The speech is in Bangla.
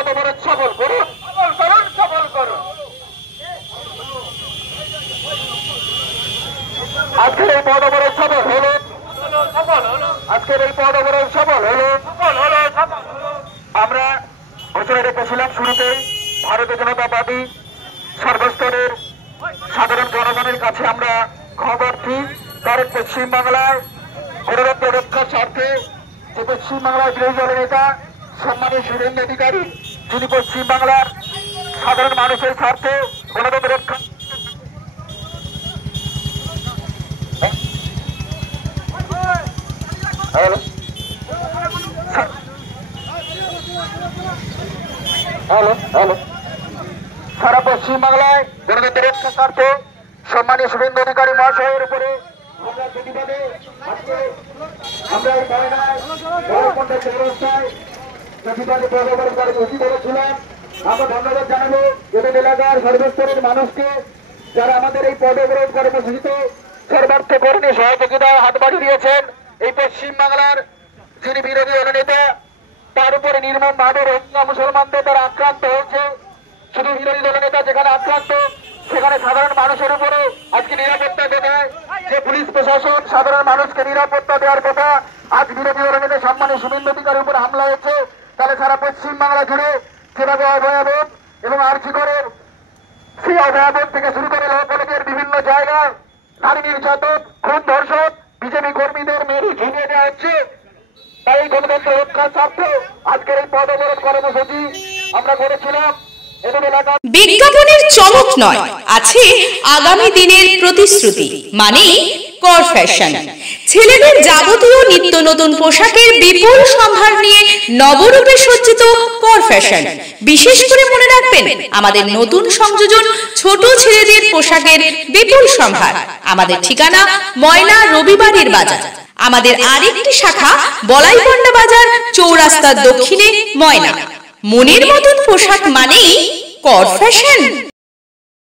পদবরোধ সফল করুন, সফল করুন, সফল করুন। আজকের এই পদবরোধ সফল হলো, সফল হলো। আজকের এই পদবরোধ সফল হলো, সফল হলো, সফল হলো। আমরা ঘোষণা রেখেছিলাম শুরুতেই, ভারতীয় জনতা পার্টি সর্বস্তরের সাধারণ জনগণের কাছে আমরা ক্ষমাপ্রার্থী। কারণ পশ্চিমবাংলায় গণতন্ত্র রক্ষার স্বার্থে যে পশ্চিমবাংলার বিরোধী দলের নেতা সম্মানীয় শুভেন্দু অধিকারী, যিনি পশ্চিমবাংলার সাধারণ মানুষের স্বার্থে গণতন্ত্র রক্ষা সারা পশ্চিমবাংলায় গণতন্ত্র রক্ষার স্বার্থে সম্মানীয় শুভেন্দু অধিকারী মহাশয়ের উপরে আমরা প্রতিবাদে আমরা এই ময়নায় চৌরাস্তায় প্রতিবাদে পদবরোধ কর্মসূচি করেছিলাম। আমরা ধন্যবাদ জানাবো এদের এলাকার সর্বস্তরের মানুষকে, যারা আমাদের এই পদবরোধ কর্মসূচিতে সর্বার্থকরণে সহযোগিতায় হাত বাড়িয়ে দিয়েছেন। এই পশ্চিমবাংলার যিনি বিরোধী দলনেতা, তার উপরে নির্মমভাবে রোহিঙ্গা মুসলমানদের তারা আক্রান্ত হয়েছে। শুধু বিরোধী দলনেতা যেখানে আক্রান্ত, সেখানে সাধারণ মানুষের উপরে আজকে নিরাপত্তা দেয় যে পুলিশ প্রশাসন সাধারণ মানুষকে নিরাপত্তা দেওয়ার কথা, আজ বিরোধী দলনেতা সম্মানীয় শুভেন্দু অধিকারীর উপরে হামলা হয়েছে। তাহলে সারা পশ্চিমবাংলা জুড়ে যেভাবে অভয়াবন এবং আর্যিকরের সেই অভয়াবন থেকে শুরু করে লোকলের বিভিন্ন জায়গায় নারী নির্যাতন, খুন, ধর্ষণ, বিজেপি কর্মীদের মেরে ঝুলিয়ে দেওয়া হচ্ছে। তাই গণতন্ত্র রক্ষার স্বার্থে আজকের এই পদবরোধ কর্মসূচি আমরা করেছিলাম। বিজ্ঞাপনের চমক নয়, আছে আগামী দিনের প্রতিশ্রুতি, মানে কর ফ্যাশন। ছেলেদের যাবতীয় নিত্য নতুন পোশাকের বিপুল সম্ভার নিয়ে নবরূপে সজ্জিত কর ফ্যাশন। বিশেষ করে মনে রাখবেন, আমাদের নতুন সংযোজন ছোট ছেলেদের পোশাকের বিপুল সম্ভার। আমাদের ঠিকানা ময়না রবিবারের বাজার। আমাদের আরেকটি শাখা বলাইপন্ডা বাজার, চৌরাস্তার দক্ষিণে ময়না। মনের মতন পোশাক মানেই কর ফ্যাশন।